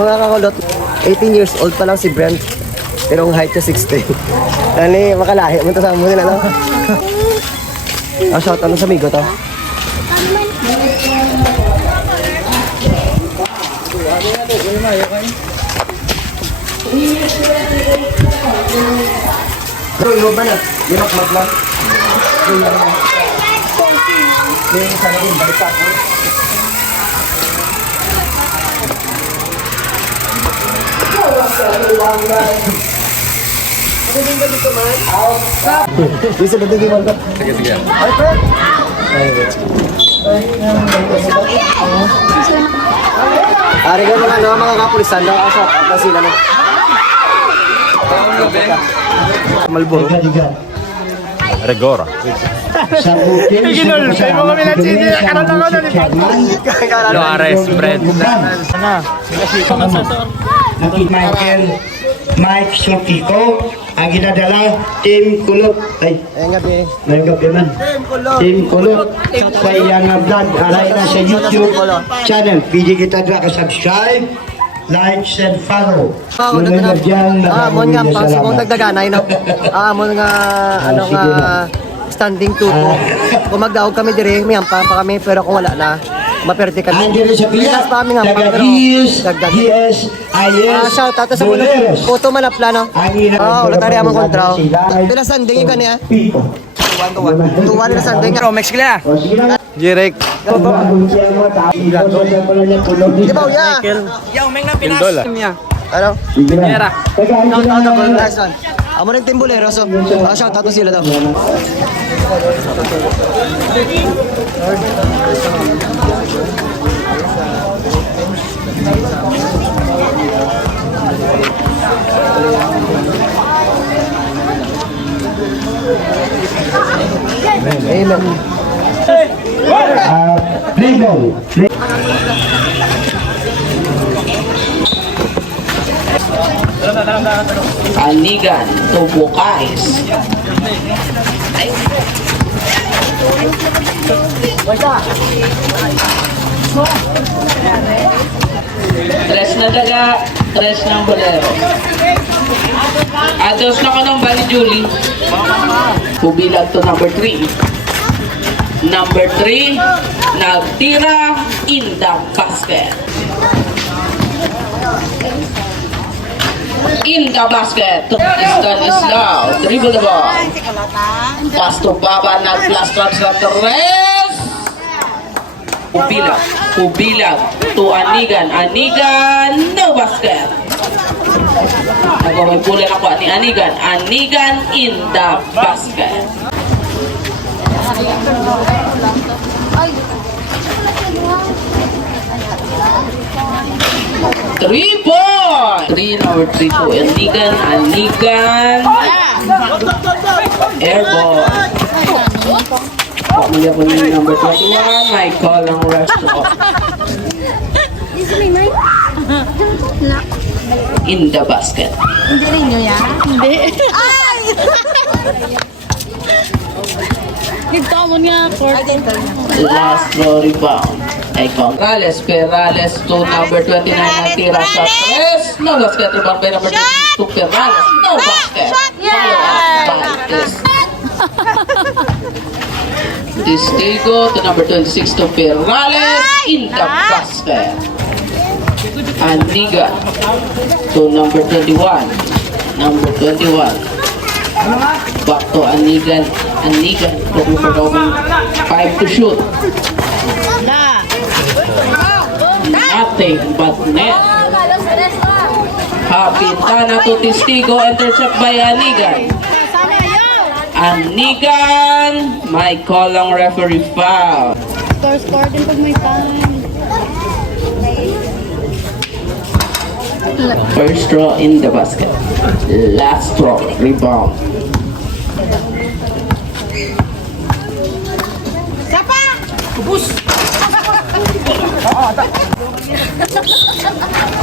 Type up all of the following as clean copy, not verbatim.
Mga kakulot, 18 years old pa lang si Brent. Pero ang height niya 60. Dali, makalahi. Munta sa amin na. Shout out sa amigo to. Bro, yung ba na? Limak-mak lang. Yung sana rin, balik ako. Bisa berdiri mantap. Sige. Ay, Fred. Ari ka naman mga kapulisan daw asap at sila na. Malboro. Regora. Ginol, ay mo kami lang sini karon ako na ni No arrest, Brent. Sana. Michael Mike Sotico ang ginadala Team Kulot ay Gabi. ngayong gabi man Team Kulot kaya nga vlog alay na sa YouTube channel pili kita dra ka subscribe like and follow Mon nga pang subong dagdaganay no. Mon nga ano nga standing tubo. Kung magdaog kami dire, may hampa pa kami pero kung wala na maperte kami. Andiri sa pila, taga-GS, shout out sa Balleros. Photo man na plano. Ulat ari among kontra. Pila sanding yung kanya. Tuwan na sanding. Romex kila. Jirek. Di ba ya? Yaw meng na Pinas niya. Ano? Mera. Shout out na Balleros. Amo rin Team Balleros. Shout out sila daw. Amen. Anigan, Tubukais. Tres na daga, tres ng bolero. Ados na ka ng Bali Julie. Kubilag to number 3. Number 3, nagtira in the basket. In the basket. Stanislaw, dribble the ball. Pass to Baba, nag-plus track sa tres. Kubilag to Anigan. Anigan, no basket. Nagawin pula na po ni Anigan. Anigan in the basket. 3 point. 3 number 3 to Anigan. Anigan. Airball. Pamilya po ni number 21. May call ang rest off. In the basket. Hindi rin nyo yan? Hindi. Ay! Dito mo nga, court. Last throw rebound. Icon. Perales to number 29 na tira sa tres. No basket rebound by number 22 Perales. No basket. Distigo to number 26 to Perales in the basket. Anigan to number 21. Number 21. Back to Anigan. Anigan looking for 5 to shoot. Nothing but net. Kapitana to Testigo, intercept by Anigan. Anigan, may call ang referee foul. Score din pag may time. First throw in the basket. Last throw, rebound. Sapa! Bus!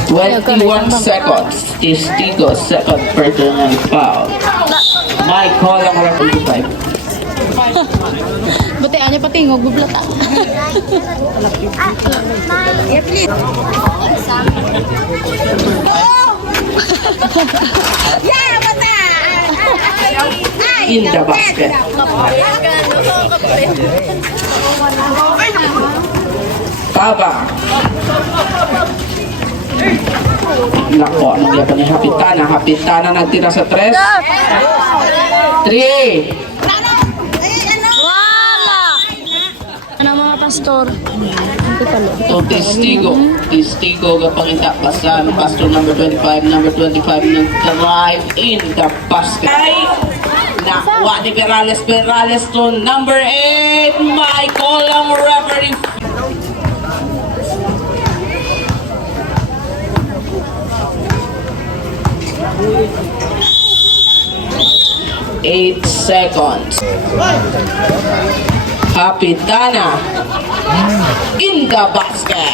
21 seconds. Testigo, second personal foul. My call ang referee 5. Buti anya patingog bublata. In the basket. Baba. Nako, anong laban ni Hapitana? Hapitana nagtira sa 3. 3. Ano mga pastor? So, Testigo. Testigo kapangita pasan. Pastor number 25. Number 25 nag-drive in the basket. Nakuha ni Perales. Perales to number 8. Michael ang referee. 8 seconds. Hapitana in the basket.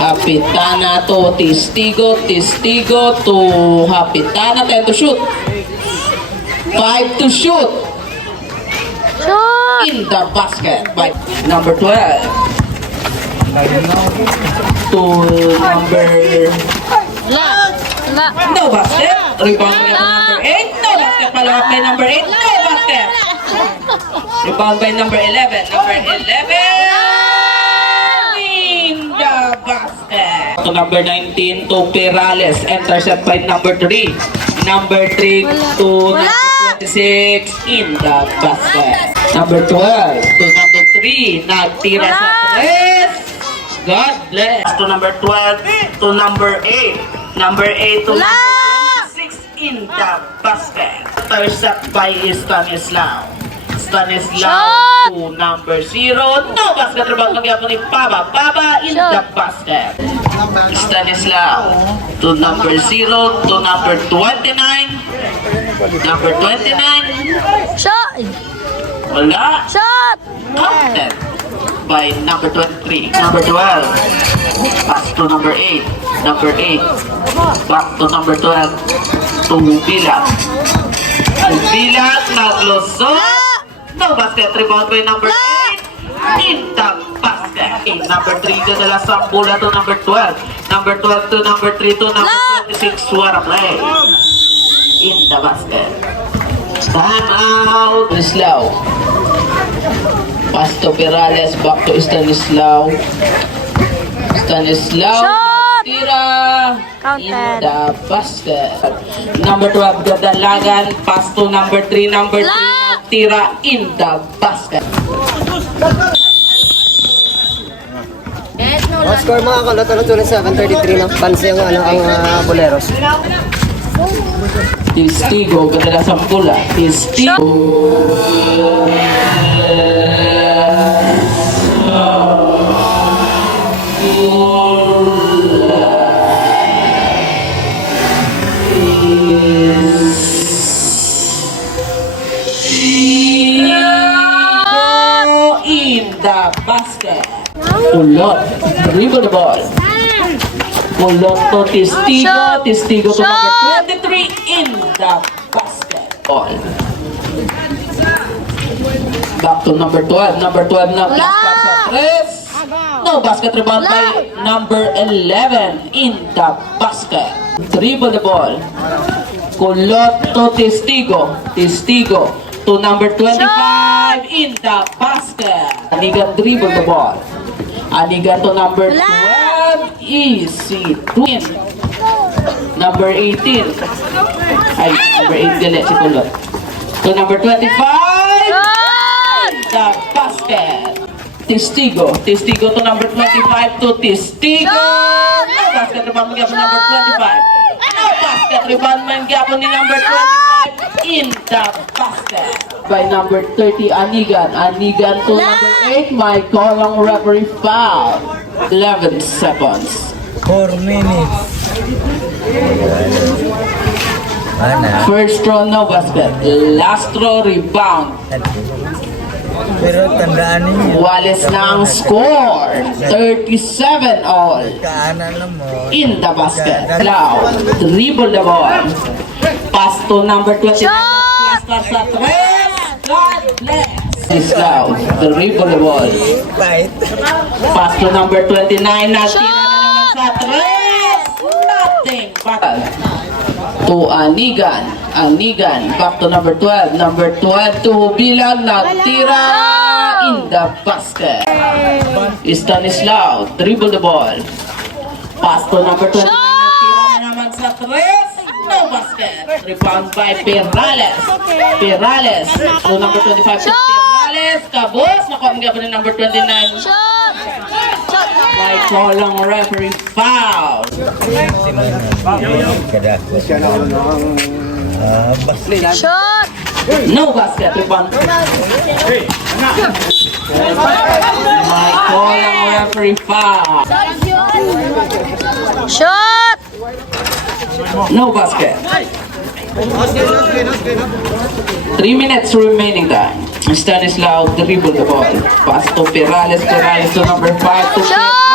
Hapitana to Testigo. Testigo to Hapitana. 10 to shoot. 5 to shoot. In the basket by number 12. To number... No basket. Rebound by number 8. No basket. Palawak by number 8. No basket. Rebound by number 11. Number 11. In the basket. To number 19 to Perales. Intercept by number 3. Number 3 to number 26. In the basket. Number 12 to number 3. Nagtira sa 3. God bless. To number 12 to number 8. Number 8 to number 26 in the basket. Intercept by Stanislaw. Stanislaw to number 0. No basket. Rebound magyapon ni Baba. Baba in the basket. Stanislaw to number 0 to number 29. Number 29. Shot! Wala. Shot! Counted by number 23. Number 12. Pass to number 8. Number 8. Back to number 12. To Bilat. Bilat naglusot. No basket. Rebound by number 8. In the basket. Number 3 to the last bola to number 12. Number 12 to number 3 to number 26. What a play. In the basket. Time out. Stanislaw. Pass to Perales. Back to Stanislaw. Stanislaw. Tira. In the basket. Number 12. Gadalagan. Pass to number 3. Number 3. Tira. In the basket. Score mga Kulot, ano tuloy 7:33 no? Pansi ang Balleros. Testigo, ganda sa pula. Testigo. In the basket. Kulot. Dribble the ball. Kulot to Testigo. Testigo to number 23 in the basket. Ball. Back to number 12. Number 12 na plus pass sa 3. No basket. Rebound by number 11 in the basket. Dribble the ball. Kulot to Testigo. Testigo to number 25 in the basket. Anigan dribble the ball. Anigan to number 12 is si Twin. Number 18. Ay, number 8 galit si Kulot. To number 25 in the basket. Testigo. Testigo to number 25 to Testigo. No basket. Rebound magyapon number 25. No basket. Rebound magyapon ni number 25 in the basket. By number 30, Anigan. Anigan to number 8. Michael ang referee foul. 11 seconds. 4 minutes. First throw, no basket. Last throw, rebound. Pero tandaan ninyo, Walis na ang score. 37 all. kaanan na mo. In the basket. Loud. Dribble the ball. Pass to number 29. Cluster sa 3. God bless. Is loud. Dribble the ball. Fight. Pass to number 29. Natira na naman sa 3. Nothing. Back to Anigan. Anigan. Back to number 12. Number 12 to Bilang. Natira in the basket. Stanislaw. Dribble the ball. Pass to number 29. Natira na naman sa 3. No basket. Rebound by Perales. Perales. To number 25 to Perales. Kabos. Nakuha mga pa ng number 29. By Colong referee foul. Shot! No basket. Rebound. By Colong referee foul. Shot! No basket. 3 minutes remaining time. Stanislaw dribble the ball. Pass to Perales. Perales to number 5 to Shot!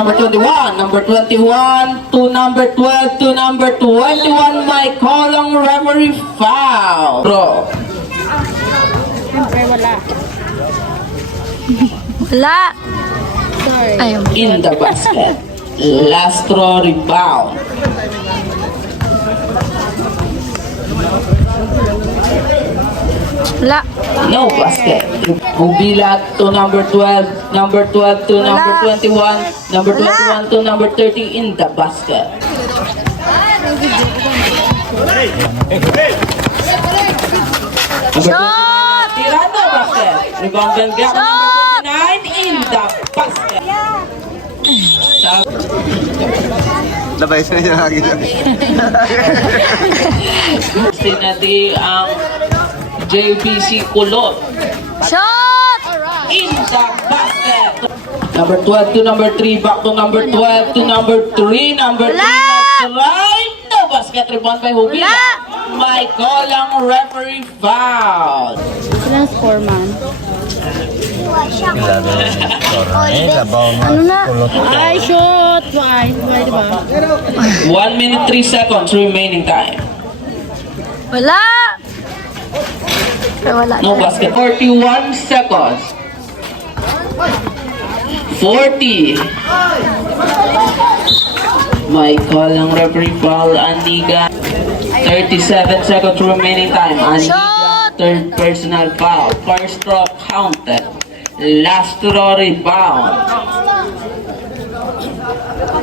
number 21. Number 21 to number 12 to number 21. My Colong referee foul. Bro. Wala. Ayaw. In the basket. Last throw rebound. Wala. No basket. Ubilat to number 12, number 12 to number 21, number 21 to number 30 in the basket. Shot! Tira no basket. Rebound and grab number 29 in the basket. Labay sa niya lagi dyan. Sinadi ang JBC Kulot Shot! in the basket. Number 12 to number 3, back to number 12 to number 3, number 3 that's right. No basket, rebound by Hubila. My Colong referee foul. Ilang score man? Ano na? Ay, shot! Ay, diba? 1 minute 3 seconds remaining time. Wala! Ay, wala. No basket. 41 seconds. 40. My Colong referee foul. Aniga. 37 seconds remaining time. Aniga. Third personal foul. First stroke counted. Last throw rebound.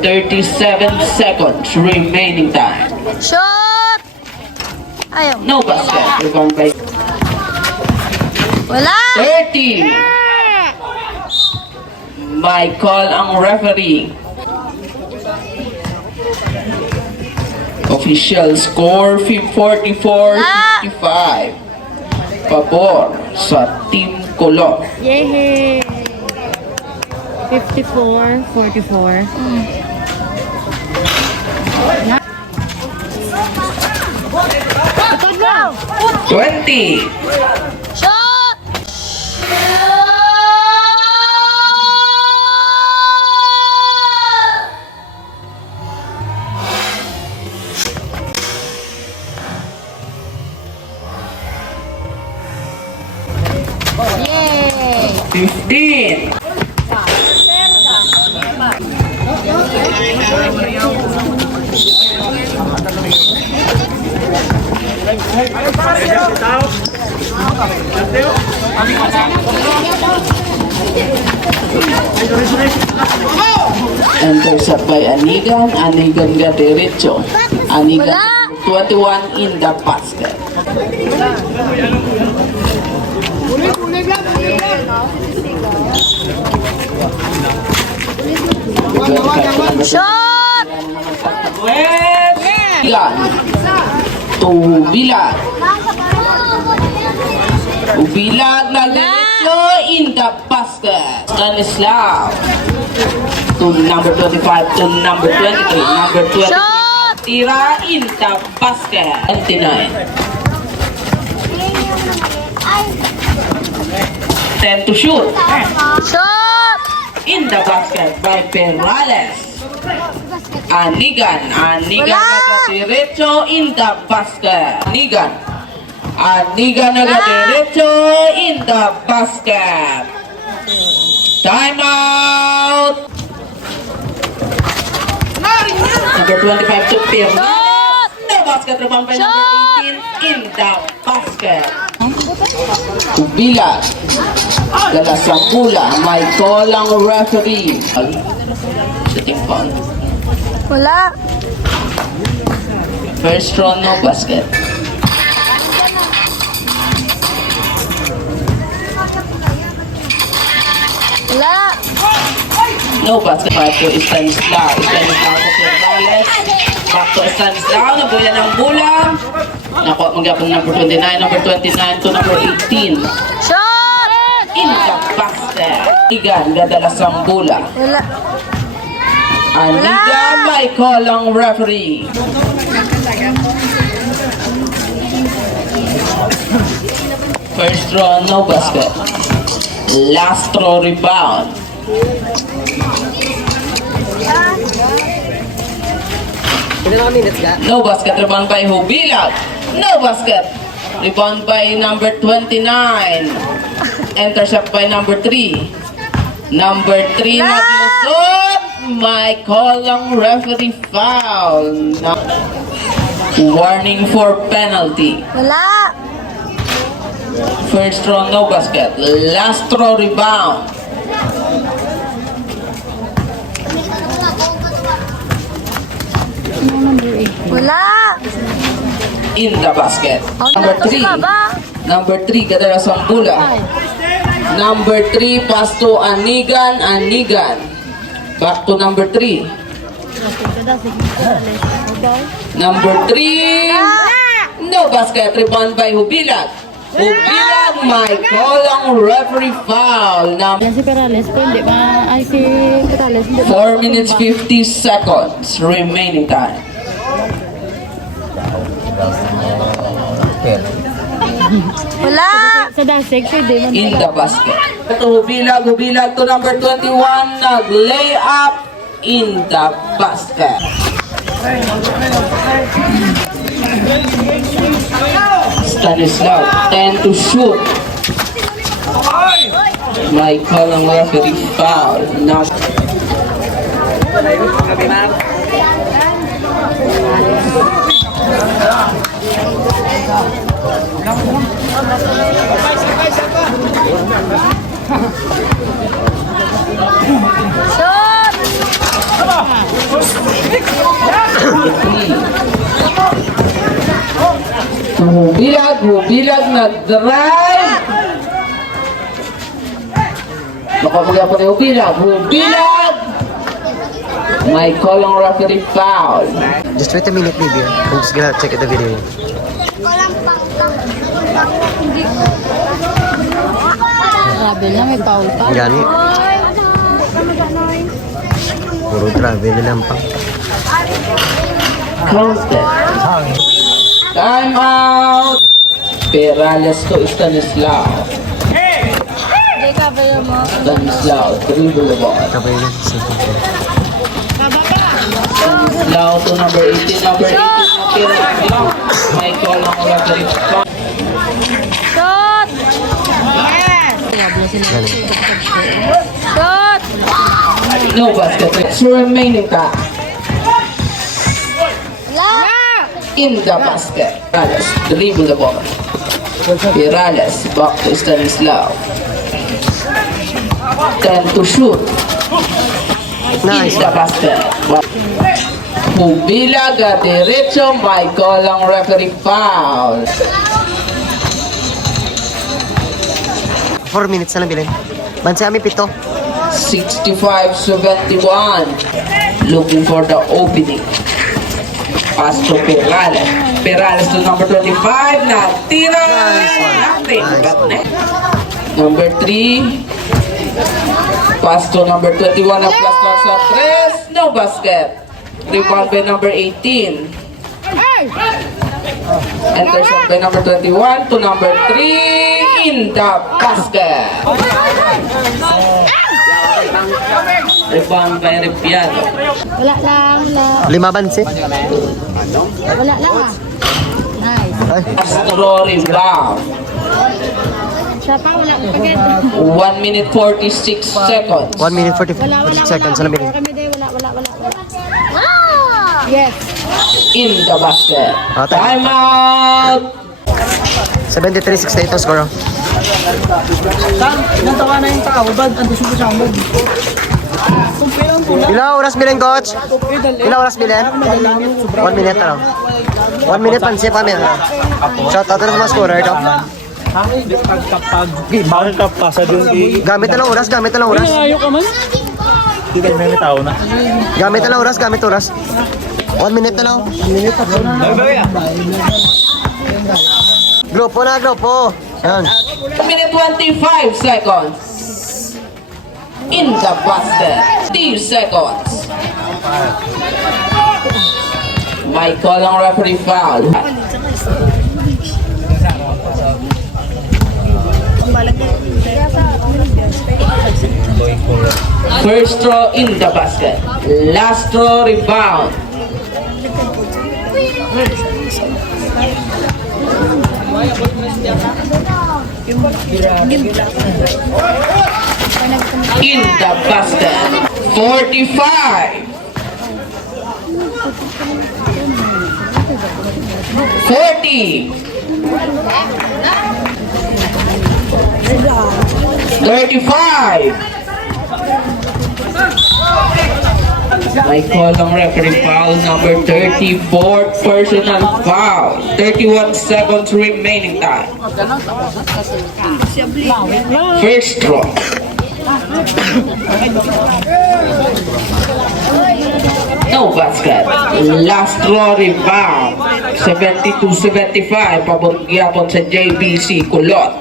37 seconds remaining time. Shot! Ayaw. No basket. Rebound by Wala! 30. My call ang referee. Official score 44-55. Pabor sa Team Kulot. Yay! 54-44. 20. Shot! Yay! 15. Intercept by Anigan. Anigan ga derecho. Anigan Wala. 21 in the basket. Shot! Bilan. Bilan. Bilan na derecho in the basket. Stanislaw. To number 25 to number 23. Number 23. Shot! Tira in the basket. 29. 10 to shoot. Shot! In the basket by Perales. Anigan Wala! Diretso in the basket. Anigan Diretso in the basket. Time out. Number 25 to Perales. The basket rebound by number 18 in the basket. Bilat. Dala Sambula. May call ang referee. Shooting foul. Wala! First round, no basket. Wala! No basket. Back to Stanislaw. Stanislaw to Perales. Back to Stanislaw. Nabuya ng bulang. Nakuha magyapong number 29. Number 29 to number 18. Shot! In the basket. Igan, dadala Sambula. Wala! Anigan, may call ang referee. First round, no basket. Last throw rebound. Ilan na minutes ka? No basket, rebound by Hubilag. No basket. Rebound by number 29. Intercept by number 3. Number 3 naglusot. May call ang referee foul. Warning for penalty. Wala! First round, no basket. Last throw rebound. Wala! In the basket. Number 3. Number 3, Gadara Sambula. Number 3, pass to Anigan. Back to number 3. Number 3. No basket. Rebound by Hubilag. Hubilag, may call ang referee foul. Yan si Perales po, hindi ba? Ay, si Perales, hindi ba? 4 minutes 50 seconds remaining time. Wala! Sa dasig, pwede man. In the basket. To Hubilag to number 21, nag-lay up in the basket. Stanislaw, 10 to shoot. May call ang referee foul. Now, Shot! Hubilag nag-drive. Makapagya pa rin Hubilag. May call ang referee foul. Just wait a minute, maybe. I'm just gonna check the video. Grabe na, may foul pa. Gani. Puro travel na lang pa. Counted. Time out. Perales to Stanislaw. Hindi ka ba yung mo? Stanislaw, dribble the ball. Kapag yun, Stanislaw to number 18. Number 18 na Stanislaw. May call ang referee foul. Shot! Gani. Shot! No basket. It's remaining time. Wala! In the basket. Perales, dribble the ball. Perales, back to Stanislaw. 10 to shoot. Nice. In the basket. Hubilag at diretso, may call ang referee foul. 4 minutes na lang bilhin. Bansa kami 7. 65-71. Looking for the opening. Pass to Perales. Perales to number 25. Natira. Nothing. But net. Number 3. Pass to number 21 na plus sa 3. No basket. Rebound by number 18. Intercept by number 21 to number 3. in the basket. Rebound by Repiado. Wala lang, wala. 5 bansi. Wala lang ah. Nice. Ay, Astro rebound. Siya pa, wala ko pagkat. 1 minute 46 seconds. 1 minute 40 Wala, wala, 46 seconds. Ano wala. bilis? Kami din, wala. Yes. In the basket. Ah, Time out. 73-68 ang score. Ilang oras bilhin, coach? Ilang oras bilhin? 1 minute na lang. 1 minute pansi pa minute. Shout out na sa mga scorer ito. Bakit ka pa sa doon kay... Gamit na lang oras, gamit na lang oras. Hindi kayo may tao na. Gamit na lang oras, gamit oras. 1 minute na lang. 1 minute pa. Grupo na, grupo. Yan. 1 minute 25 seconds. In the basket. 2 seconds. May call ang referee foul. First throw in the basket. Last throw rebound. In the basket. 45. 40. 35. May call ang referee foul number 34, personal foul. 31 seconds remaining time. First draw. No basket. Last draw rebound. 72-75. Paborgyapon sa JBC Kulot.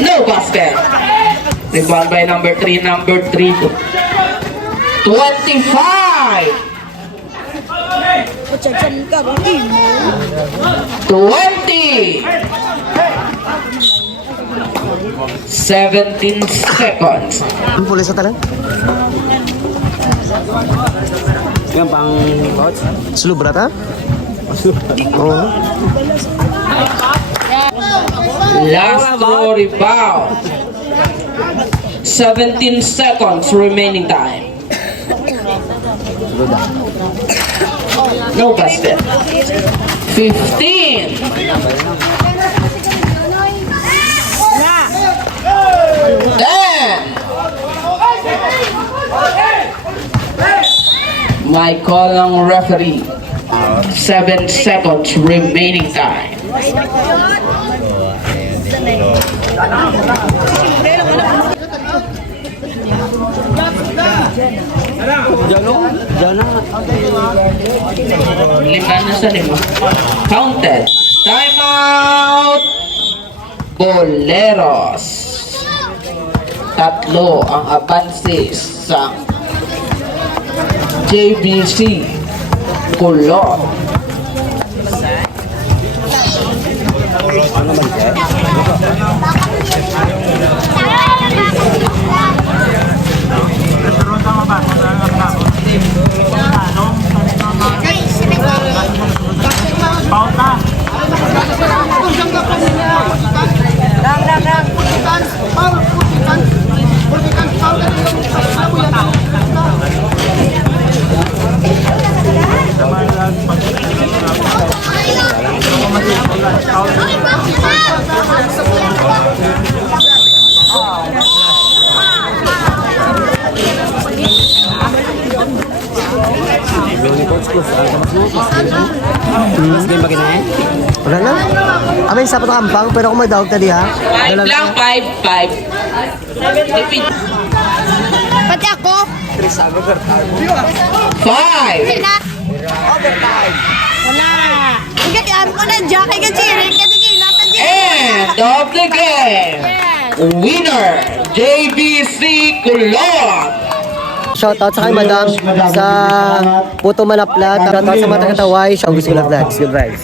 No basket. Rebound by number 3, 25. 20. 17 seconds. Ang pulis na talang. Yan pang coach. Slubrat ha? Oo. Last throw rebound. 17 seconds remaining time. No basket. 15. 10. My call ang referee. 7 seconds remaining time. Lima na sa lima. Counted. Time out. Balleros. Tatlo ang avances sa JBC Kulot. Wala na. Amay sa patang hampang, pero kung mag-dawag tali ha. 5 lang, 5. Pati ako. 5. Wala. Ikat yan ko na dyan. Ikat siring. Ikat gila sa dyan. End of the game. Winner, JBC Kulot. Shoutout sa kay Madam sa Puto Manaplat. Shoutout sa mga taga-Taway. Shoutout sa Vlogs. Good vibes.